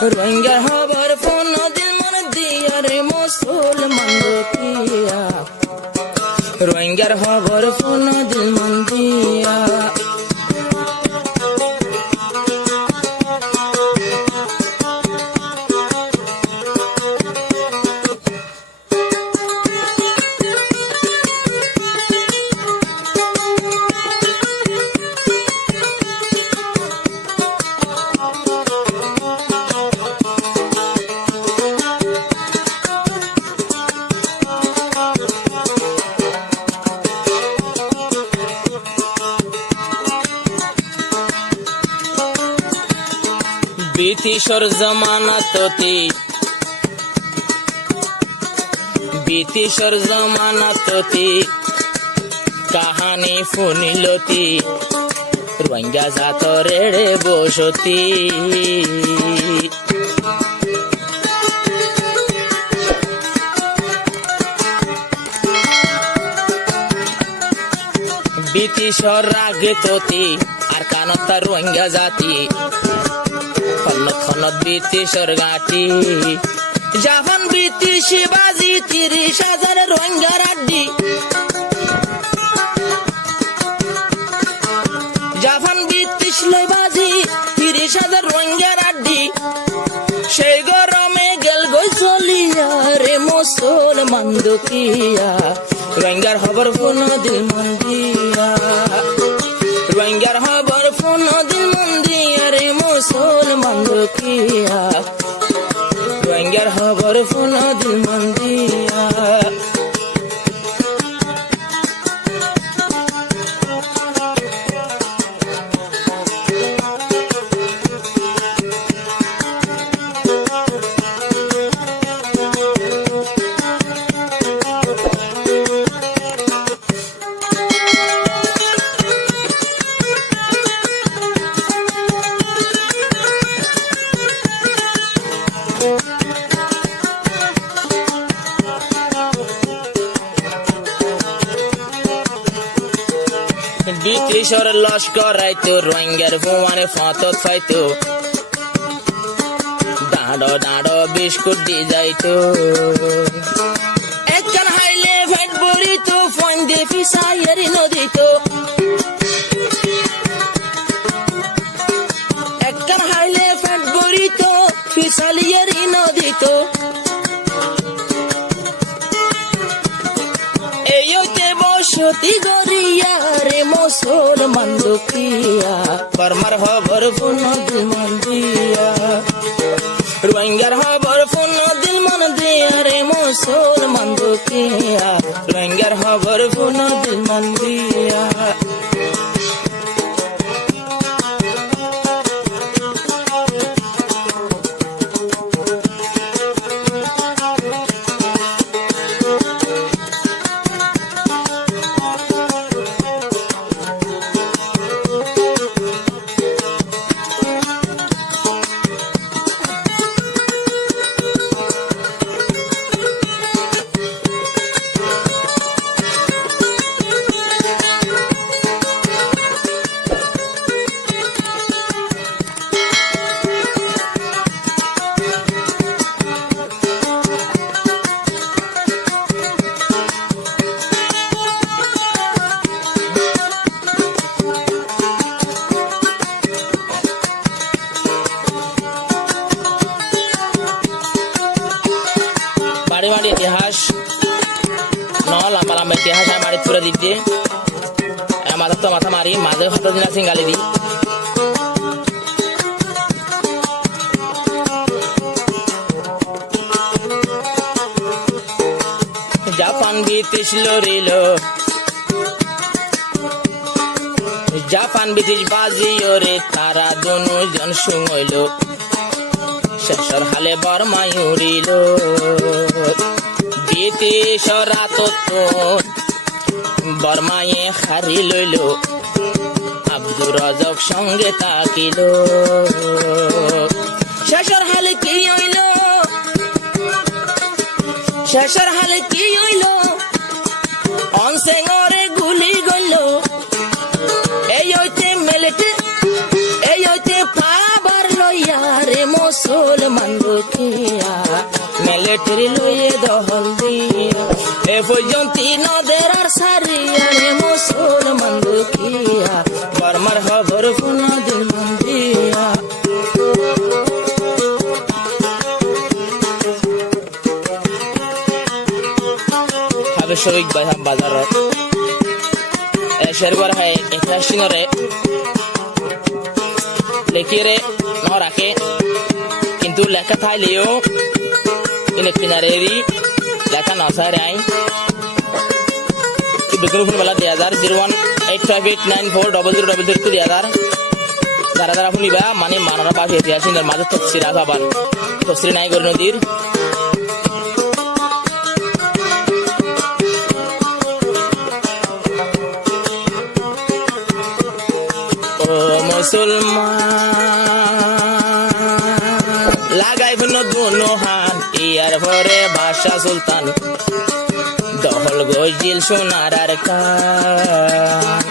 রোহিঙ্গার হবার ফোন দিল মন দিয়া রে মুসলমান দুখিয়া রোহিঙ্গার হবার ফোন দিল মন দিয়া ব্রিটিশর জমানাততি কাহানি শুনিলতি রোহিঙ্গা জাতরে বসতি ব্রিটিশর রাগততি আর কানতা রোহিঙ্গা জাতি খনত ব্রিটিশর গাটি যখন ব্রিটিশ বাজি 30,000 রোহিঙ্গার আড্ডি যখন ব্রিটিশ লই বাজি 30,000 রোহিঙ্গার আড্ডি সেই গরমে গেল গই চলিয়া রে মুসলমান দুখিয়া রোহিঙ্গার খবর ফোন দিল মন দিয়া রোহিঙ্গার খবর ফোন দিল মন দিয়া রে মুসলমান দুখিয়া রোহিঙ্গার খবর ফোন দিল মন দিয়া ব্রিটিশর লস্কর আইতো রোহিঙ্গার ভুয়ানে ফতত ফাইতো দাঁড়ো বিস্কুট দি যাইতো একখান হাইলে ফেট বলিতো ফোন দিয়ে ফিসাইয়ের নদীতো একখান হাইলে ফেট বলিতো ফিসালিয়ের নদীতো এই হইতে বসতি গরিয়া রে মুসলমান দুখিয়া বর্মার খবর ফোন দিল মন দিয়া রোহিঙ্গার খবর ফোন দিল মন দিয়া রে মুসলমান দুখিয়া রোহিঙ্গার খবর ফোন দিল মন দিয়া বাড়ি ইতিহাস নহল আমার ইতিহাস বাড়ি তুলে দিতে মাথা তো মাথা মারি মাঝে হাতে দিন আছে গালি দি জাপান ব্রিটিশ লড়িল জাপান ব্রিটিশ বাজিও রে তারা দুজন শুঙইল শেষর হালে বর্মায় উড়িল ব্রিটিশর বর্মায়ে হারি লইল আব্দুর রাজাক সঙ্গে তাকিল শেষর হালে কি হইল অনসেঙরে গুলি গইল এই হইতে মেলেটে এই হইতে পাবার লইয়া রে মুসলমান মুসলমান দুখিয়া মিলিটারি লইয়ে দহল দিয়া এ পর্যন্ত নদের আর সারিয়া রে মুসলমান দুখিয়া বর্মার খবর কোনদিন মন দিয়া শরিক ভাই হাম বাজারত শেরবার হয় এটা সিংরে লেখিরে ন রাখে কিন্তু লেখা থাইলেও ইনে কিনারেরি লেখা নসারে আই বিক্রম ফোন বেলা 20018589400000 2000 যারা যারা শুনিবা মানে মানরা পাশে ইতিহাস মাঝে তফসির আবার তফসির নাই গরি নদীর মুসলমান লাগাই দুনো হাত ইয়ার পরে বাদশা সুলতান দখল গজিল সোনার আর কান